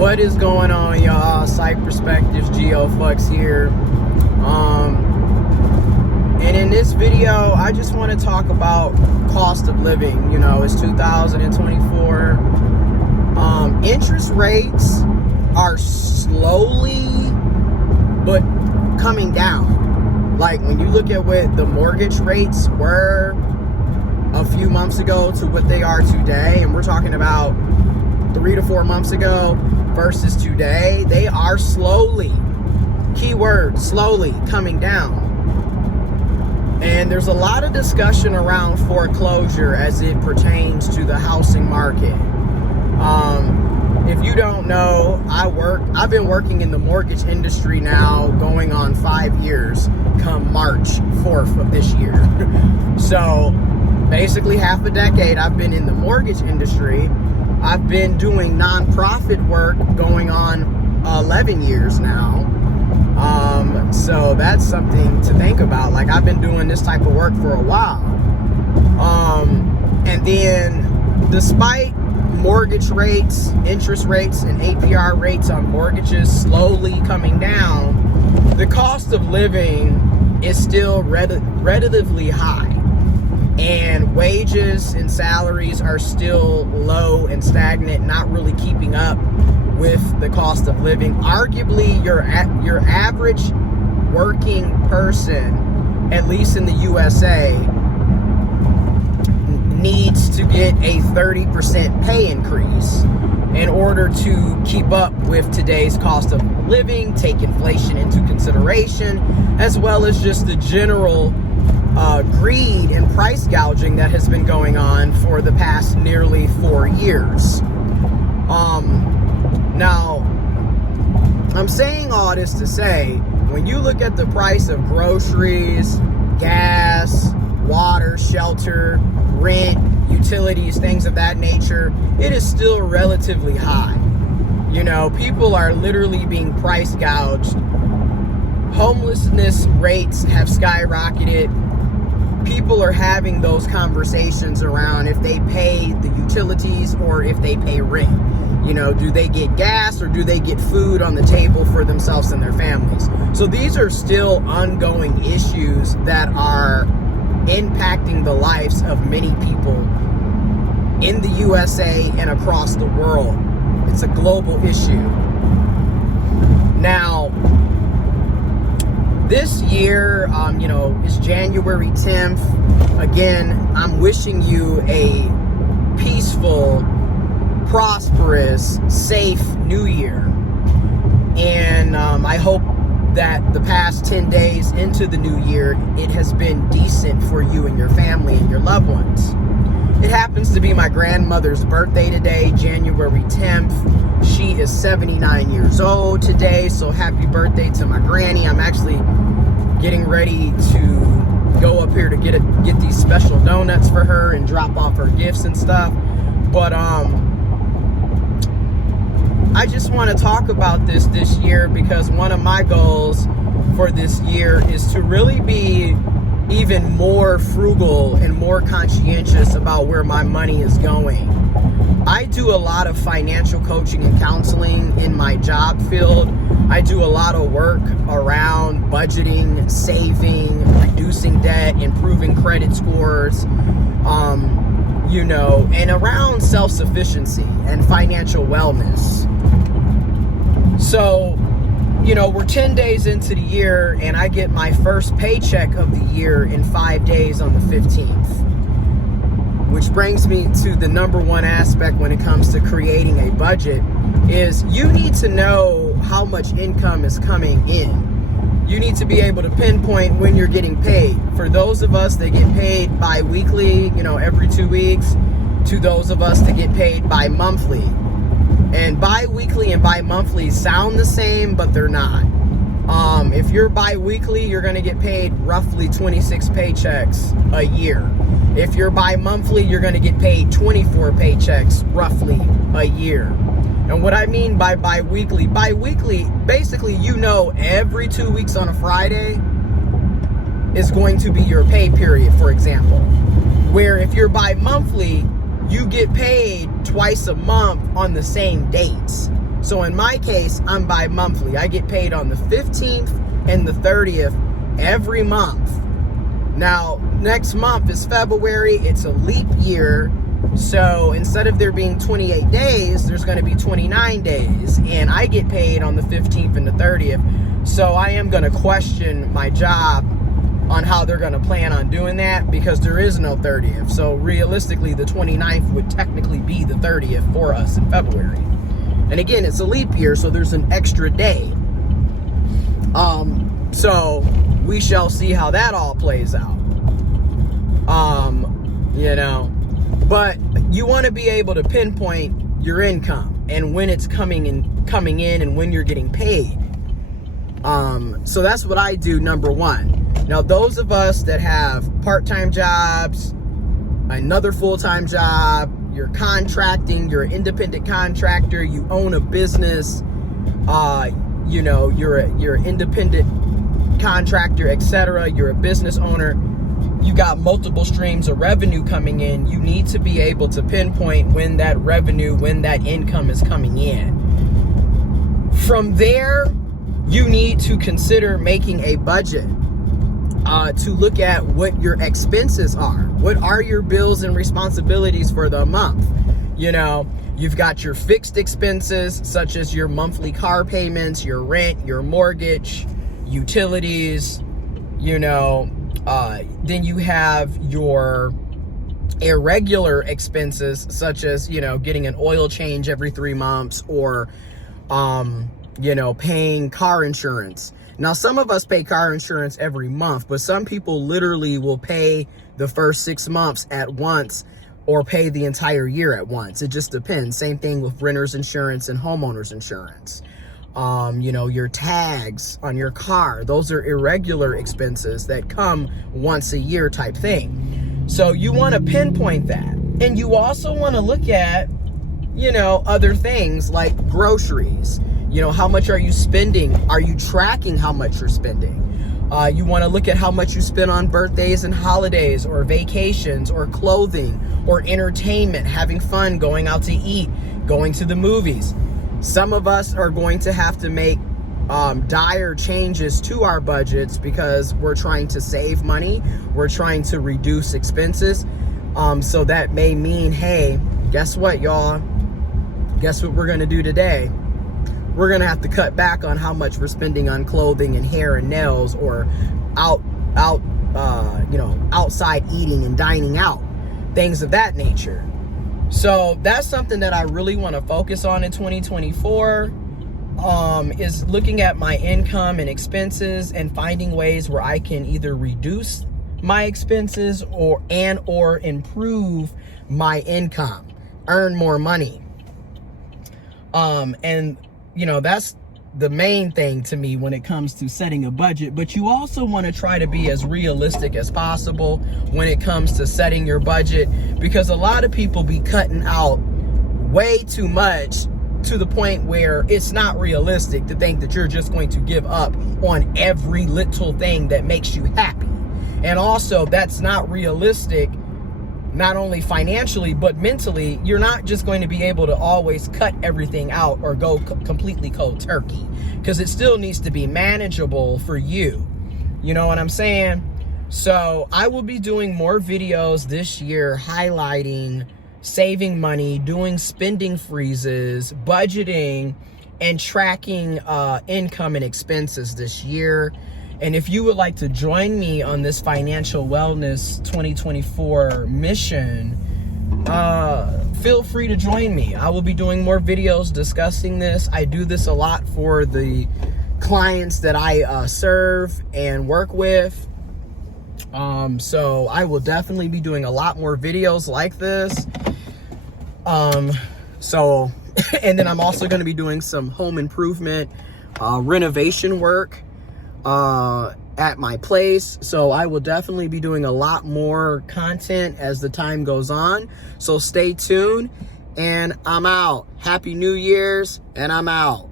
What is going on, y'all? Psych Perspectives, GeoFlux here. And in this video, I just want to talk about cost of living. You know, it's 2024. Interest rates are slowly but coming down. Like when you look at what the mortgage rates were a few months ago to what they are today, and we're talking about 3 to 4 months ago versus today, they are slowly, keyword, slowly coming down. And there's a lot of discussion around foreclosure as it pertains to the housing market. If you don't know, I've been working in the mortgage industry now going on 5 years come March 4th of this year. So basically half a decade I've been in the mortgage industry. I've been doing nonprofit work going on 11 years now. So that's something to think about. Like, I've been doing this type of work for a while. And then despite mortgage rates, interest rates, and APR rates on mortgages slowly coming down, the cost of living is still relatively high. And wages and salaries are still low and stagnant, not really keeping up with the cost of living. Arguably, your average working person, at least in the USA, needs to get a 30% pay increase in order to keep up with today's cost of living, take inflation into consideration, as well as just the general greed and price gouging that has been going on for the past nearly 4 years. Now, I'm saying all this to say, when you look at the price of groceries, gas, water, shelter, rent, utilities, things of that nature, it is still relatively high. You know, people are literally being price gouged. Homelessness rates have skyrocketed. People are having those conversations around if they pay the utilities or if they pay rent. You know, do they get gas or do they get food on the table for themselves and their families? So these are still ongoing issues that are impacting the lives of many people in the USA and across the world. It's a global issue. Now, this year, it's January 10th. Again, I'm wishing you a peaceful, prosperous, safe New Year. And I hope that the past 10 days into the new year, it has been decent for you and your family and your loved ones. It happens to be my grandmother's birthday today, January 10th. She is 79 years old today, so happy birthday to my granny. I'm actually getting ready to go up here to get these special donuts for her and drop off her gifts and stuff. But I just want to talk about this year because one of my goals for this year is to really be even more frugal and more conscientious about where my money is going. I do a lot of financial coaching and counseling in my job field. I do a lot of work around budgeting, saving, reducing debt, improving credit scores, and around self-sufficiency and financial wellness. So, we're 10 days into the year and I get my first paycheck of the year in 5 days on the 15th. Which brings me to the number one aspect when it comes to creating a budget is you need to know how much income is coming in. You need to be able to pinpoint when you're getting paid. For those of us that get paid bi-weekly, every 2 weeks, to those of us that get paid bi-monthly. And bi-weekly and bi-monthly sound the same, but they're not. If you're bi-weekly, you're going to get paid roughly 26 paychecks a year. If you're bi-monthly, you're going to get paid 24 paychecks roughly a year. And what I mean by bi-weekly, basically, every 2 weeks on a Friday is going to be your pay period, for example. Where if you're bi-monthly, you get paid twice a month on the same dates. So in my case, I'm bi-monthly. I get paid on the 15th and the 30th every month. Now, next month is February. It's a leap year. So instead of there being 28 days, there's going to be 29 days. And I get paid on the 15th and the 30th. So I am going to question my job on how they're going to plan on doing that, because there is no 30th. So realistically, the 29th would technically be the 30th for us in February. And again, it's a leap year, so there's an extra day. So we shall see how that all plays out. You know, but you want to be able to pinpoint your income and when it's coming in and when you're getting paid. So that's what I do, number one. Now, those of us that have part-time jobs, another full-time job, you're contracting, you're an independent contractor, you own a business, you know, you're an independent contractor, etc. You're a business owner. You got multiple streams of revenue coming in. You need to be able to pinpoint when that revenue, when that income is coming in. From there, you need to consider making a budget to look at what your expenses are. What are your bills and responsibilities for the month? You know, you've got your fixed expenses, such as your monthly car payments, your rent, your mortgage, utilities, you know. Then you have your irregular expenses, such as, you know, getting an oil change every 3 months, or, you know, paying car insurance. Now, some of us pay car insurance every month, but some people literally will pay the first 6 months at once or pay the entire year at once. It just depends. Same thing with renter's insurance and homeowner's insurance. You know, your tags on your car, those are irregular expenses that come once a year type thing. So you want to pinpoint that. And you also want to look at, you know, other things like groceries. You know, how much are you spending? Are you tracking how much you're spending? You want to look at how much you spend on birthdays and holidays, or vacations, or clothing, or entertainment, having fun, going out to eat, going to the movies. Some of us are going to have to make dire changes to our budgets because we're trying to save money. We're trying to reduce expenses. So that may mean, hey, guess what, y'all? Guess what we're going to do today? We're going to have to cut back on how much we're spending on clothing and hair and nails, or you know, outside eating and dining out, things of that nature. So that's something that I really want to focus on in 2024, is looking at my income and expenses and finding ways where I can either reduce my expenses or improve my income, earn more money. And you know, that's the main thing to me when it comes to setting a budget. But you also want to try to be as realistic as possible when it comes to setting your budget, because a lot of people be cutting out way too much to the point where it's not realistic to think that you're just going to give up on every little thing that makes you happy. And also, that's not realistic, not only financially, but mentally. You're not just going to be able to always cut everything out or go completely cold turkey, because it still needs to be manageable for you. You know what I'm saying? So I will be doing more videos this year highlighting saving money, doing spending freezes, budgeting, and tracking income and expenses this year. And if you would like to join me on this financial wellness 2024 mission, feel free to join me. I will be doing more videos discussing this. I do this a lot for the clients that I serve and work with. So I will definitely be doing a lot more videos like this. And then I'm also going to be doing some home improvement, renovation work at my place. So I will definitely be doing a lot more content as the time goes on. So stay tuned, and I'm out. Happy New Year's, and I'm out.